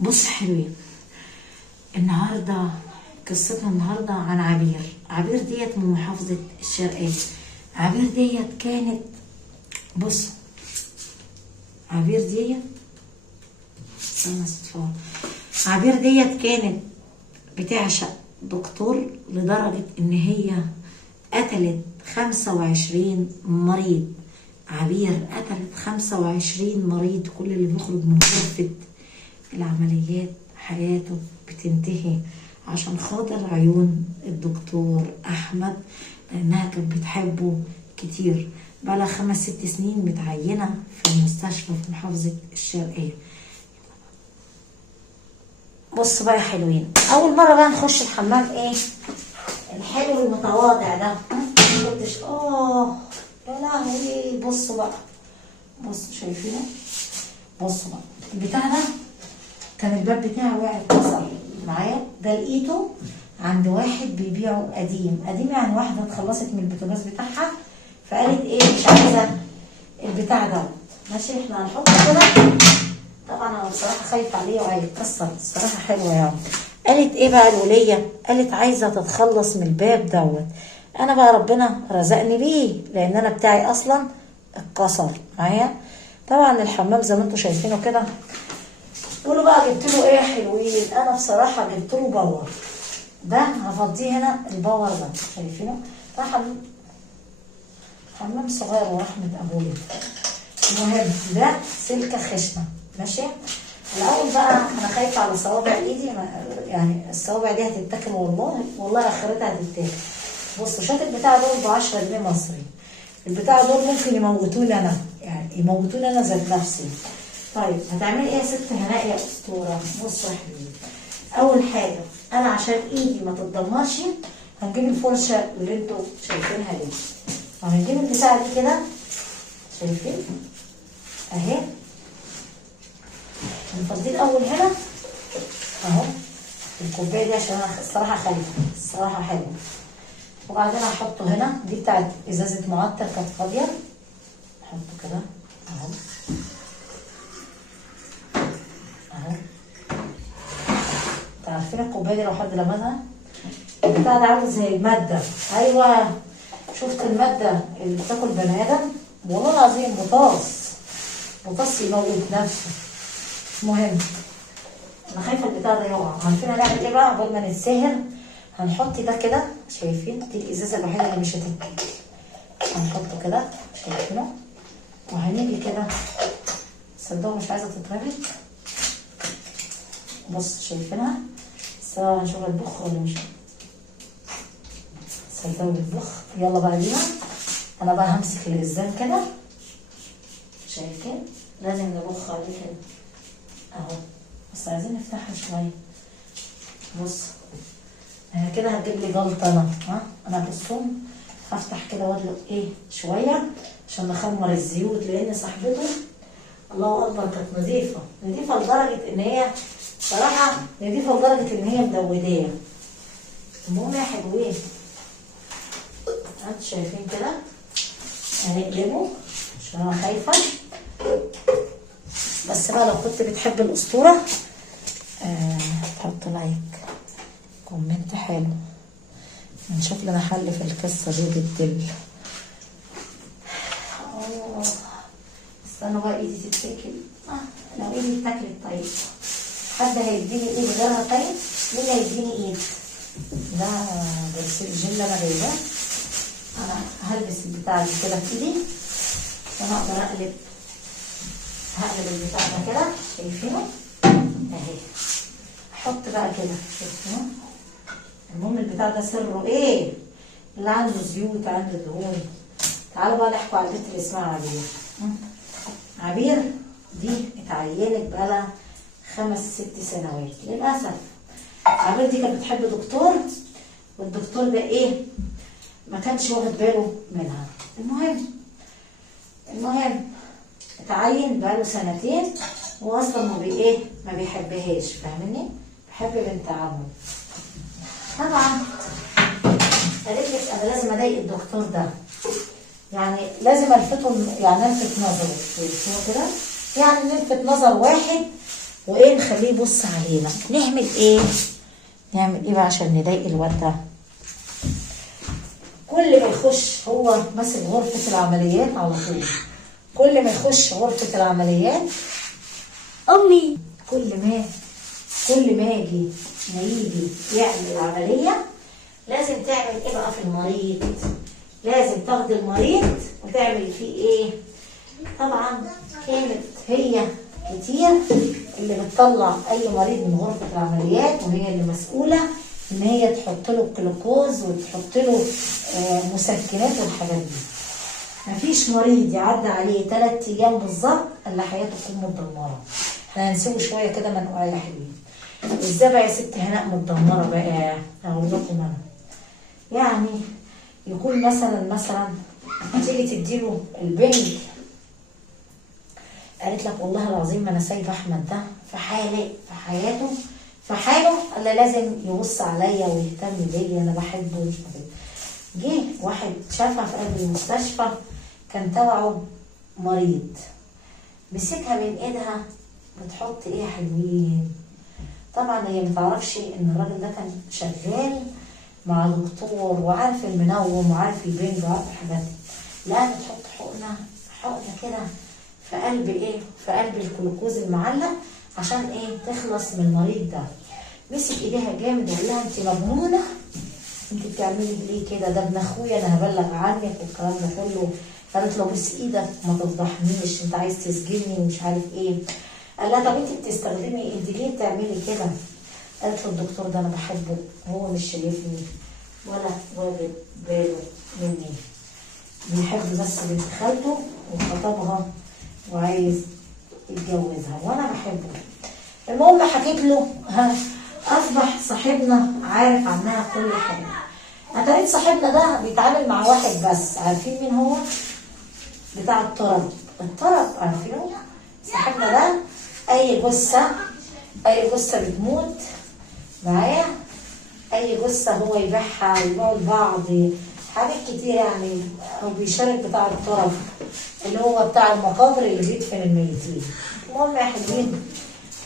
بص حلوين، النهارده قصتنا النهارده عن عبير. عبير ديت من محافظة الشرقية. عبير ديت كانت، بص عبير ديت عبير ديت كانت بتعشق دكتور لدرجة ان هي قتلت 25 مريض. عبير قتلت 25 مريض، كل اللي بيخرج من غرفة العمليات حياته بتنتهي عشان خاطر عيون الدكتور احمد، لانها كانت بتحبه كتير. بقى 5-6 سنين متعينة في المستشفى في محافظة الشرقية. بص بقى يا حلوين، اول مرة بقى نخش الحمام ايه الحلو المتواضع ده، مكنتش يا لهوي. بصوا بقى، بصوا شايفينه، بصوا بقى البتاع ده كان الباب بتاعه وقع اتكسر معايا. ده لقيته عند واحد بيبيعه قديم يعني واحدة اتخلصت من البوتاجاز بتاعها فقالت ايه مش عايزة البتاع ده. ماشي، احنا هنحطه كده. طبعا انا بصراحة خايفة عليه وهيتكسر، الصراحة حلوة يعني. قالت ايه بقى الولية؟ قالت عايزة تتخلص من الباب دوت. انا بقى ربنا رزقني بيه لان انا بتاعي اصلا اتكسر معايا. طبعا الحمام زي ما انتم شايفينه كده. قولوا بقى جبت له ايه يا حلوين؟ انا بصراحه جبت له باور. ده هفضيه هنا، الباور ده شايفينه؟ ده حمام صغير ورحمه ابويا. المهم ده سلكه خشنه. ماشي، الاول بقى انا خايفه على صوابع ايدي، يعني الصوابع دي هتتاكل والله اخرتها هتتاكل. بصوا شوف البتاع دول ب10 جنيه مصري. البتاع دول ممكن يموتوني انا، يعني يموتوني انا ذات نفسي. طيب هتعملي ايه يا ست هناء يا اسطوره؟ بصوا يا حبيبي، اول حاجه انا عشان ايدي ما تتدمرش هنجيب الفرشه اللي انتوا شايفينها دي، وهنجيب البتاعه دي كده، شايفين اهي. هنفضيه الاول هنا اهو الكوبايه دي عشان انا الصراحه خايفه، الصراحه حلوه. وبعدين هحطه هنا، دي بتاعت ازازه معطر كانت فاضيه، نحطه كده اهو اهو. انتوا عارفين الكوبايه دي لو حد لمسها البتاع ده عامل زي الماده. ايوه، شفت الماده اللي بتاكل بني ادم؟ والله العظيم بطاس يموت نفسه. المهم انا خايفه البتاع ده يقع. عارفين هنعمل ايه بقى قبل ما نتسهر؟ هنحط ده كده، شايفين؟ دي الازازه الوحيده اللي مش هتتاكل. هنحطه كده شايفينه، وهنيجي كده. صدقوا مش عايزه تتربط. بص شايفينها؟ سواء هنشوف البخ ولا مش. صدقوا البخ. يلا بقى بينا. انا بقى همسك الازازه كده، شايفين؟ لازم نبخ عليه كده اهو، بس عايزين نفتحها شويه. بص انا كده هتجيب لي جلطه. انا بصوا هفتح كده وادلق ايه شويه عشان نخمر الزيوت، لان صاحبته الله اكبر كانت نظيفه لدرجه ان هي صراحه نظيفه لدرجه ان هي مدوديه. المهم يا حلوين انتوا شايفين كده، هنقلبه عشان انا خايفه. بس بقى لو كنت بتحب الاسطوره تحط لايك كومنت حلو، نشوف لنا حل في القصه دي بالدل. استنوا بقى ايدي تتاكل. لو ايدي اتاكلت طيب حد هيديني ايد غيرها؟ طيب مين هيديني ايد؟ ده برسيل جل انا جايباه. انا هلبس البتاع دي كده في ايدي وانا اقدر هقلب البتاع ده كده، شايفينه اهي. احط بقى كده، شايفينه؟ المهم البتاع ده سره ايه؟ اللي عنده زيوت عنده دهون. تعالوا بقى نحكوا على البنت اللي اسمها عبير. عبير دي اتعينت بقالها 5-6 سنوات للاسف. عبير دي كانت بتحب دكتور، والدكتور ده ايه ما كانش واخد باله منها. المهم اتعين بقاله 2 واصلا ما بيحبهاش، فاهمني؟ بحب بنت عمه. طبعا قالت لك انا لازم اضايق الدكتور ده، يعني لازم الفت نظره. شايفينه كده؟ يعني نلفت نظر واحد وايه نخليه يبص علينا. نعمل ايه بقى عشان نضايق الواد ده؟ كل ما يخش هو ماسك غرفة العمليات على طول، كل ما يخش غرفة العمليات امي كل ما يجي يعمل عملية لازم تعمل ايه بقى في المريض؟ لازم تاخد المريض وتعمل فيه ايه؟ طبعا كانت هي كتير اللي بتطلع اي مريض من غرفة العمليات، وهي اللي مسؤولة ان هي تحط له الجلوكوز وتحط له مسكنات والحاجات دي. مفيش مريض يعدي عليه 3 ايام بالظبط الا حياته تكون متدمرة. احنا هنسيبه شوية كده منقوع يا حلوين. ازاي بقى يا ست هناء متدمرة بقى؟ اقول لكم انا يعني يكون مثلا تيجي تديله البنج، قالت لك والله العظيم ما انا سايبه احمد ده في حاله الا لازم يبص عليا ويهتم بيا، انا بحبه. جه واحد شافها في قلب المستشفى كان تبعه مريض، مسكها من ايدها بتحط ايه يا حلوين. طبعا هي متعرفش ان الراجل ده كان شغال مع دكتور وعارف المنوم وعارف البنج وعارف الحاجات دي. لا بتحط حقنه كده في قلب ايه؟ في قلب الجلوكوز المعلق عشان ايه؟ تخلص من المريض ده. مسك ايديها جامد وقال لها انت مجنونه، انت بتعملي ليه كده؟ ده ابن اخويا انا هبلغ عنك والكلام ده كله. قالت له بس ايدك ما تفضحنيش، انت عايز تسجني ومش عارف ايه. قال لها طب انت بتستخدمي انت ليه بتعملي كده؟ قالت له الدكتور ده انا بحبه، هو مش شايفني ولا واخد باله مني، بيحب بس بنت خالته وخطبها وعايز يتجوزها وانا بحبه. المهم حكيت له اصبح صاحبنا عارف عنها كل حاجه. اتاريت صاحبنا ده بيتعامل مع واحد بس، عارفين مين هو؟ بتاع الطرب عارفينه؟ صاحبنا ده اي جثه بتموت معايا، اي جثه هو يبيعها يبيعوا لبعض حاجات كتير يعني. او بيشارك بتاع الطرف اللي هو بتاع المقابر اللي بيدفن الميتين. المهم يا حلوين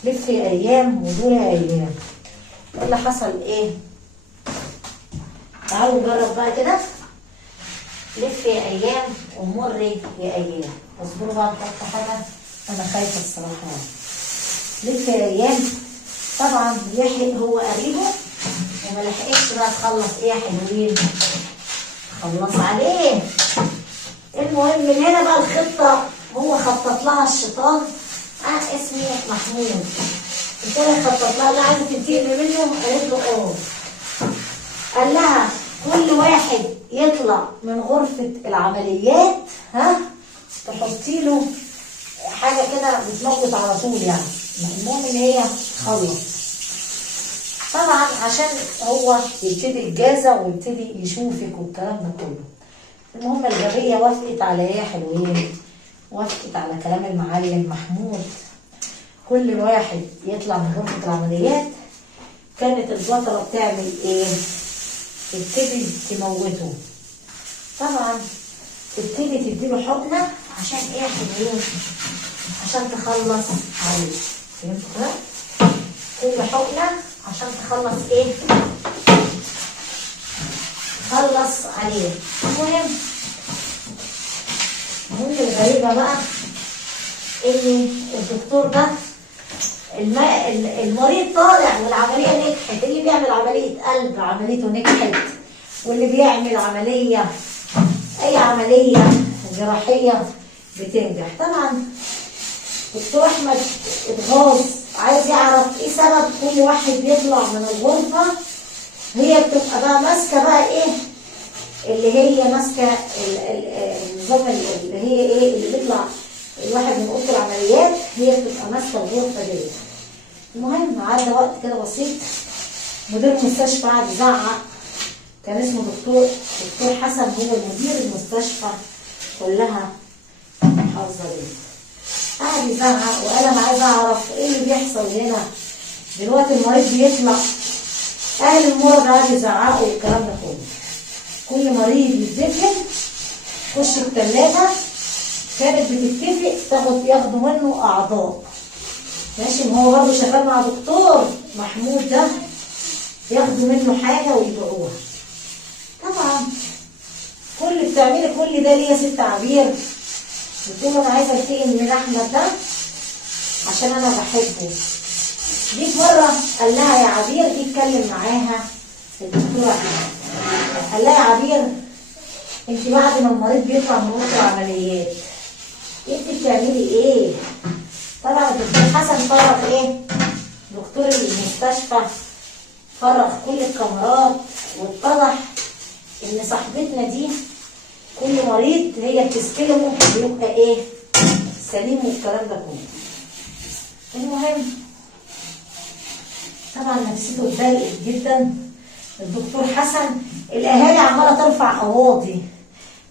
لف ايام ودول ايام. اللي حصل ايه؟ تعالوا نجرب بقى كده. لف يا ايام ومر يا ايام. اصبروا بقى نحط حاجه انا خايفه الصراحه يعني. لف يا ايام طبعا يحيى هو قريبه وما لحقتش بقى تخلص ايه يا حلوين؟ خلص عليه. المهم من هنا بقى الخطه هو خطط لها الشيطان. اسمي محمود. قلت لها خطط لها، لا عايزه تنتقمي منه؟ قالت له قال لها كل واحد يطلع من غرفه العمليات تحطي له حاجه كده بتموت على طول يعني. المهم ان هي خلص طبعا عشان هو يبتدي الجازة ويبتدي يشوفك والكلام ده كله. المهم الغبية وافقت على ايه يا حلوين؟ وافقت على كلام المعلم محمود. كل واحد يطلع من غرفة العمليات كانت البطلة بتعمل ايه؟ تبتدي تموته. طبعا تبتدي تديله حقنة عشان ايه يا حلوين؟ عشان تخلص عليه. فهمتوا كده؟ كل حقنة عشان تخلص ايه؟ تخلص عليه. المهم الغريبة بقى ان الدكتور ده المريض طالع والعملية نجحت. اللي بيعمل عملية قلب عمليته نجحت، واللي بيعمل عملية اي عملية جراحية بتنجح. طبعا دكتور احمد اتغاظ عايز يعرف ايه سبب كل واحد يطلع من الغرفه. هي بتبقى بقى ماسكه بقى ايه اللي هي ماسكه النظام اللي هي ايه اللي بيطلع الواحد من اوضه العمليات، هي بتبقى ماسكه الغرفه دي. المهم عدى وقت كده بسيط، مدير المستشفى قعد يزعق. كان اسمه دكتور حسن، هو المدير المستشفى كلها محافظه دي. قعد يزعق وقال انا عايز اعرف ايه اللي بيحصل هنا دلوقتي. المريض بيطلع، اهل المرضى قعدوا يزعقوا والكلام ده كله. كل مريض يتدفن يخش الثلاجه، كانت بتتفق ياخدوا منه اعضاء. ماشي. ما هو برضه شغال مع دكتور محمود ده، ياخدوا منه حاجه ويبيعوها. طبعا كل بتعملي كل ده ليه يا ست عبير؟ بتقول انا عايزه انتقم من احمد ده عشان انا بحبه. جيت مره قال لها يا عبير، جه اتكلم معاها الدكتور احمد، قال لها يا عبير انت بعد ما المريض بيطلع من اوضه العمليات انت بتعملي ايه؟ طبعا الدكتور حسن فرغ ايه؟ دكتور المستشفى فرغ كل الكاميرات، واتضح ان صاحبتنا دي كل مريض هي بتستلمه بيبقى ايه؟ سليم والكلام ده كله. المهم طبعا نفسيته اتضايقت جدا الدكتور حسن. الاهالي عماله ترفع قواضي،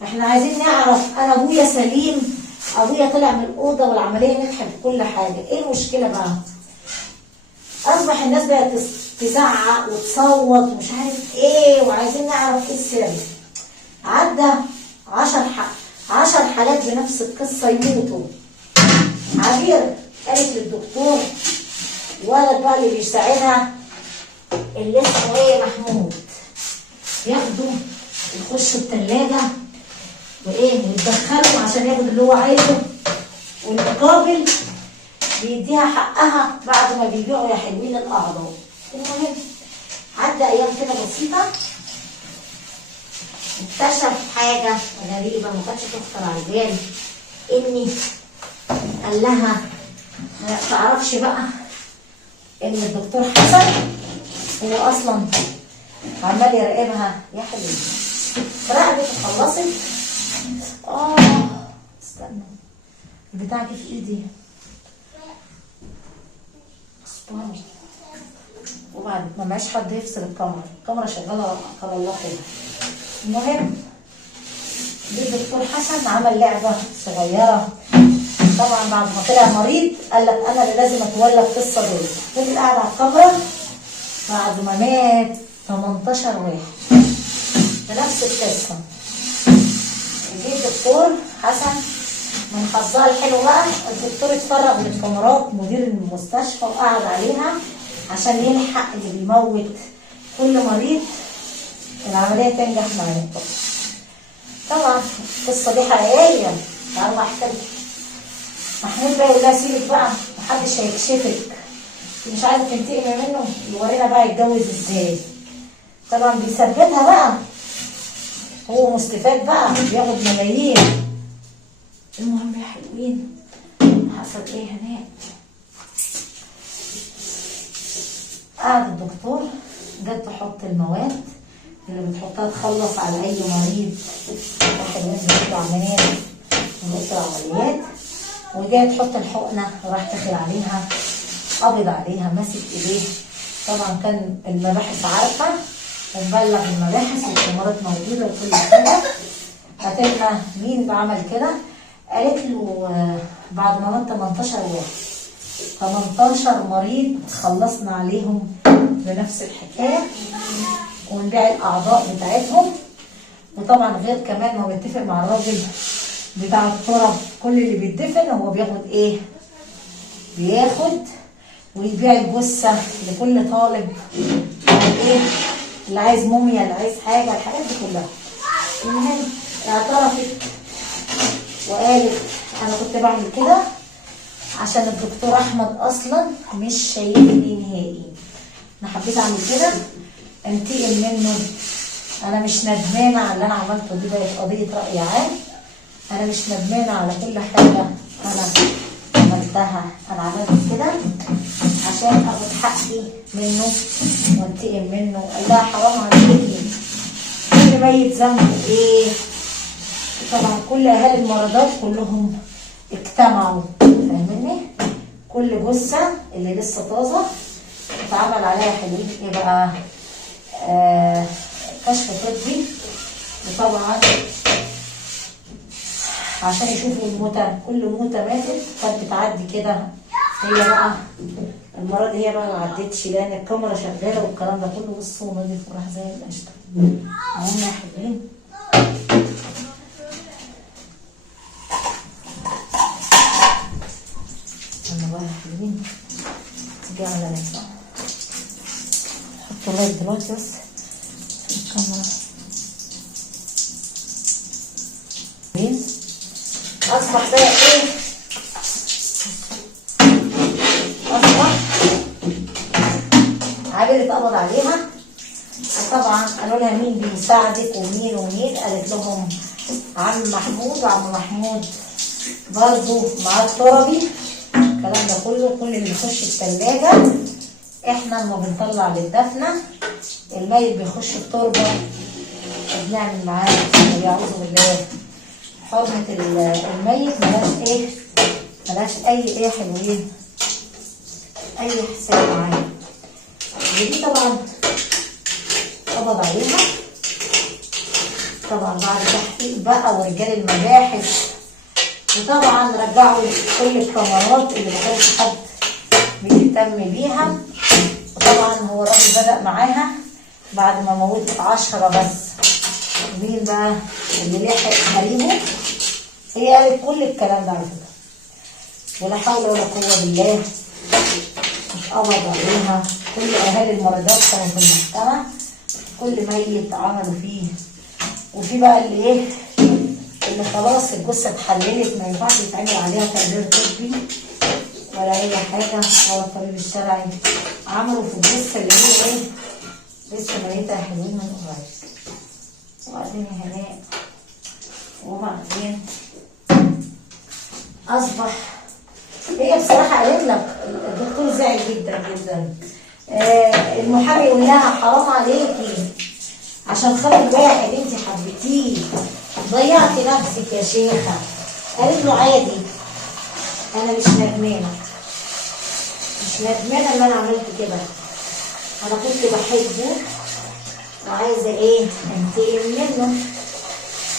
احنا عايزين نعرف انا ابويا سليم، ابويا طلع من الاوضه والعمليه نجحت بكل حاجه، ايه المشكله بقى؟ اصبح الناس بقت تزعق وتصوت ومش عارف ايه، وعايزين نعرف ايه السر. عدى 10 حالات بنفس القصه يموتوا. عبير قالت للدكتور، الولد بقى اللي بيساعدها اللي اسمه ايه محمود، ياخدوا يخشوا الثلاجه وايه يتدخلوا عشان ياخد اللي هو عايزه، والمقابل بيديها حقها بعد ما بيبيعوا يا حلوين الاعضاء. المهم عدى ايام كده بسيطه، اكتشف حاجه غريبه ما كانتش تخطر على البال. اني قال لها ما تعرفش بقى ان الدكتور حسن هو اصلا عمال يراقبها يا حبيبي. راقبت وخلصت. استنى البتاع دي في ايدي اصبري. وبعد ما معيش حد يفصل الكاميرا شغاله على الله كده. المهم الدكتور حسن عمل لعبه صغيره. طبعا بعد ما طلع مريض قال لك انا اللي لازم اتولى القصه دي. فضل قاعد على الكاميرا بعد ما مات 18 واحد بنفس القصه. جه الدكتور حسن من حظها الحلو بقى، الدكتور اتفرغ للكاميرات مدير المستشفى وقعد عليها عشان يلحق اللي بيموت كل مريض العمليه تنجح معاه. طبعا القصه دي حقيقيه. تعالوا احكي لكم. محمود بقى يقول لها سيبك بقى محدش هيكشفك، مش عايزه تنتقمي منه، يورينا بقى يتجوز ازاي. طبعا بيثبتها بقى، هو مستفاد بقى بياخد ملايين. المهم يا حلوين حصل ايه هناك؟ قعد الدكتور جت تحط المواد اللي بتحطها تخلص على اي مريض حلوين بيطلع منين من اوضه العمليات، وجايه تحط الحقنه وراح داخل عليها قبض عليها ماسك ايديه. طبعا كان المباحث عارفه ومبلغ المباحث والكاميرات موجوده وكل حاجه. قتلنا مين اللي عمل كده؟ قالت له بعد ما مات 18 واحد 18 مريض خلصنا عليهم بنفس الحكايه ونبيع الاعضاء بتاعتهم. وطبعا غير كمان ما بيتفق مع الراجل بتاع التراب، كل اللي بيتدفن هو بياخد ايه؟ بياخد ويبيع الجثه لكل طالب ايه اللي عايز موميا اللي عايز حاجه، الحاجات دي كلها. المهم اعترفت وقالت انا كنت بعمل كده عشان الدكتور احمد اصلا مش شايفني نهائي، انا حبيت اعمل كده انتقم منه. انا مش ندمانه على اللي انا عملته، دي بقت قضيه راي عام. انا مش ندمانه على كل حاجه انا عملتها، انا عملت كده عشان اخد حقي منه وانتقم منه. قال لها حرام عليكي، كل ميت ذنبه ايه؟ طبعا كل اهالي المرضات كلهم اجتمعوا، فاهميني؟ كل جثه اللي لسه طازه اتعمل عليها حلوين ايه بقى؟ كشف طبي. وطبعا عشان يشوفوا الموتى، كل موتى ماتت كانت بتعدي كده. هي بقى المره دي هي بقى ما عدتش لان الكاميرا شغاله والكلام ده كله. بصوا نضيف وراح زي القشطه. هم يا حلوين انا بقى يا حلوين على نفسه. حطوا لايك دلوقتي بس في الكاميرا. اصبح بقى ايه؟ اصبح عادل اتقبض عليها. طبعا قالوا لها مين بيساعدك ومين ومين، قالت لهم عم محمود، وعم محمود برضو معاه التربي. الكلام ده كله كل اللي يخش الثلاجه احنا لما بنطلع للدفنه الميت بيخش التربه بنعمل معاه يعوذ بالله حرمه الميت. ملاش ايه، ملاش اي حلوين، اي حساب معاه. ودي طبعا قبض عليها طبعا بعد تحقيق بقى ورجال المباحث، وطبعا رجعوا كل الكاميرات اللي ما كانش حد بيهتم بيها. وطبعا هو الراجل بدأ معاها بعد ما موت 10 بس. مين بقى اللي لحق قريبه؟ هي قالت كل الكلام ده على فكرة، ولا حول ولا قوة بالله. اتقبض عليها، كل اهالي المريضات كانوا في المحكمة، كل ميت عملوا فيه. وفي بقى اللي ايه، اللي خلاص الجثة اتحللت ما ينفعش يتعمل عليها تقدير طبي ولا اي حاجة، ولا الطبيب الشرعي عملوا في الجثة اللي هي ايه لسه ميتة حلوين من قريب. وبعدين يا هناء، وبعدين اصبح هي بصراحة قالت لك الدكتور زعل جدا جدا. المحامي يقول لها حرام عليكي عشان خاطر واحد انت حبيتيه ضيعتي نفسك يا شيخة. قالت له عادي انا مش ندمانة، مش ندمانة ان انا عملت كده، انا كنت بحبه وعايزة ايه انتقم منه.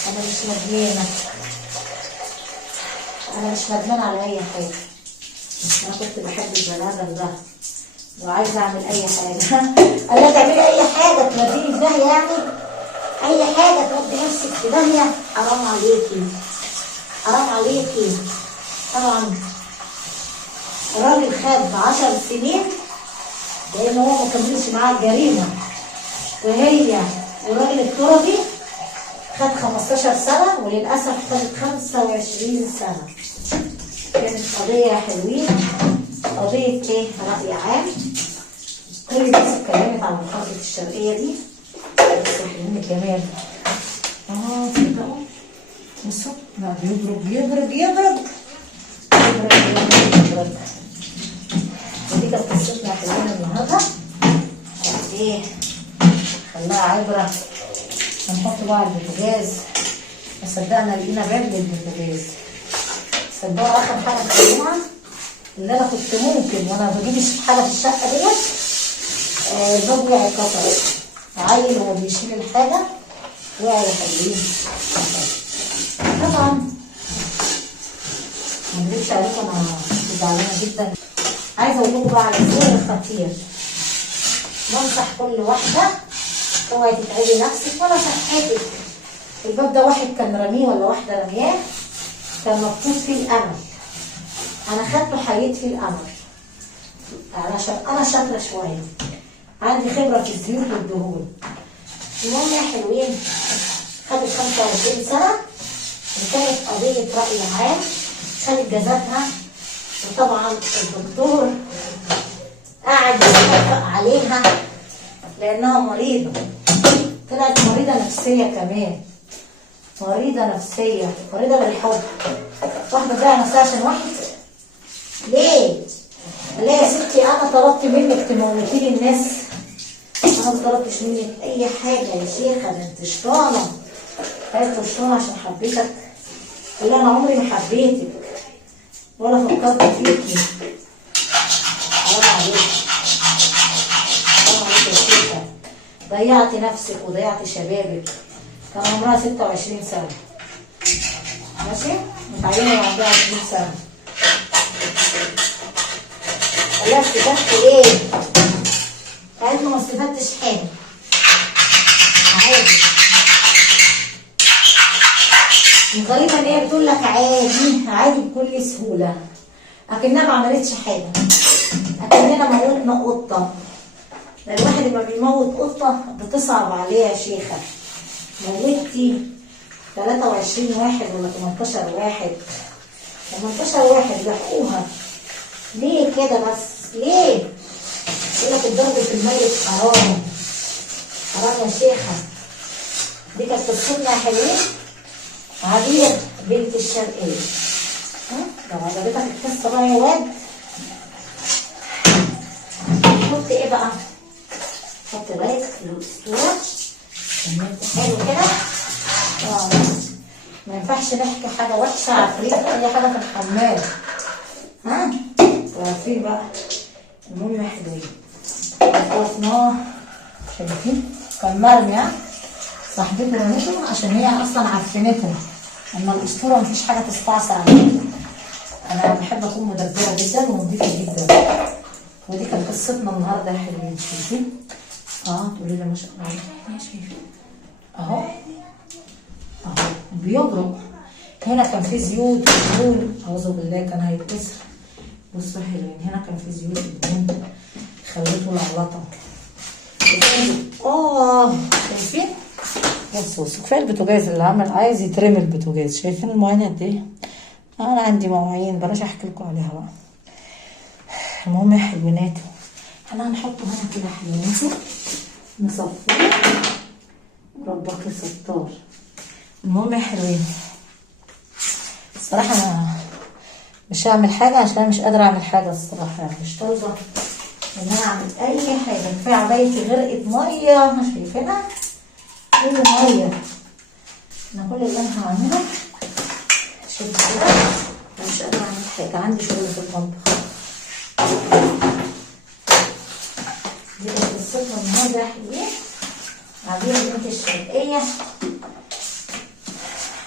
انا مش ندمانة، انا مش ندمانة على اي حاجة، انا كنت بحب البني ادم ده وعايزة اعمل اي حاجة. قال لها تعملي اي حاجة توديني في داهية يعني؟ اي حاجة تودي نفسك في داهية؟ حرام عليكي، حرام عليكي. طبعا الراجل خد 10 سنين لان هو ما كملش معاه الجريمة، وهي والراجل التربي خد 15 سنة، وللأسف خدت 25 سنة. كانت قضية حلوين، قضية ايه؟ رأي عام. كل الناس اتكلمت عن محافظة الشرقية دي، بس حلوين الجمال. تصدقوا؟ بصوا بقى بيبرد يبرد يبرد يبرد يبرد يبرد. ودي كانت قصتنا حلوين النهارده. ايه؟ خلاها عبرة. هنحط بقى على البوتاجاز. وصدقنا لقينا باب للبوتاجاز. صدقوا اخر حاجة نتكلمها اللي انا كنت ممكن وانا بجيب حاجة في الشقة ديت الباب وقع اتكسر. عيل هو بيشيل الحاجة وقع يا حلوين. طبعا مكدبش عليكم انا كنت زعلانة جدا. عايزة اقول لكم بقى على السر الخطير. بنصح كل واحدة اوعي تتعبي نفسك ولا صحتك. الباب ده واحد كان رميه ولا واحدة رمياه، كان مكتوب فيه الامل. انا خدته حييت فيه الامل علشان انا شاطرة شوية، عندي خبرة في الزيوت والدهون. المهم يا حلوين، خدت 25 سنة وكانت قضية رأي عام، خدت جزاتها. وطبعا الدكتور قاعد يتفق عليها لأنها مريضة، طلعت مريضة نفسية كمان، مريضة نفسية، مريضة بالحب. واحدة تضيع نفسها عشان واحد؟ ليه؟ ليه يا ستي أنا طلبت منك تموتيلي الناس؟ أنا ما طلبتش منك أي حاجة يا شيخة، ده أنت شطانة. قالت شطانة عشان حبيتك؟ قال لها أنا عمري ما حبيتك ولا فكرت فيكي. حرام عليك، حرام عليك يا شيخة. ضيعتي نفسك وضيعتي شبابك. كان عمرها 26 سنة ماشي؟ متعينة وعندها 20 سنة. قال لها استفدت ايه؟ قالت له ما استفدتش حاجة، عادي. الغريبة ان هي بتقول لك عادي عادي بكل سهولة، لكنها ما عملتش حاجة. اكننا موتنا قطه. ده الواحد لما بيموت قطه بتصعب عليه يا شيخه. موتي 23 واحد ولا 18 واحد؟ 18 واحد لحقوها. ليه كده بس؟ ليه؟ يقول لك الضرب في الميت حرام. حرام يا شيخه. دي كانت قصتنا يا حلوين. عبير بنت الشرقية. لو عجبتك القصة بقى يا واد، حط ايه بقى؟ حط لايك للاسطورة. النت حلو كده. ما ينفعش نحكي حاجة وحشة عفريت اي حاجة في الحمام. عارفين بقى. المهم يا حلوين، خلصناه. شايفين؟ كان مرمي. صاحبته رميته عشان هي اصلا عفنته. اما الاسطوره مفيش حاجه تستعصى عليها. انا بحب اكون مدبره جدا ونظيفه جدا. ودي كانت قصتنا النهارده يا حلوين. شايفين؟ تقولي لي ما شاء الله. شايفين؟ اهو بيبرق. هنا كان في زيوت ودهون، اعوذ بالله كان هيتكسر. بصوا يا حلوين، هنا كان في زيوت ودهون خليته لعلطه. شايفين؟ بصوا كفايه البوتاجاز اللي عايز يترمي البوتاجاز. شايفين المواعين قد ايه؟ انا عندي مواعين بلاش احكي لكم عليها بقى. المهم يا حلوينات، احنا هنحطه هنا كده حلويناتي نصفيه وربك ستار. المهم يا حلوين، الصراحه انا مش هعمل حاجه عشان انا مش قادره اعمل حاجه الصراحه. يعني مش طالبه ان انا اعمل اي حاجه. كفايه عبايتي غرقت ميه. شايفينها؟ كل ميه. انا كل اللي انا هعمله شوف كده. انا مش قادره اعمل حاجه، عندي شغل في المطبخ. دي قصتنا النهارده يا حلوين. عبير بنت الشرقيه.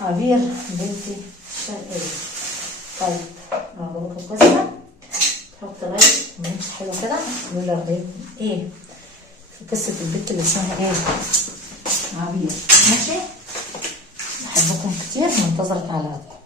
عبير بنت الشرقيه. طيب لو عجبكم القصه تحط لايك ومنش حلو كده. قولوا لي رايكم ايه في قصه البنت اللي اسمها ايه؟ عبير. ماشي؟ بحبكم كتير، منتظرة تعليقاتكم.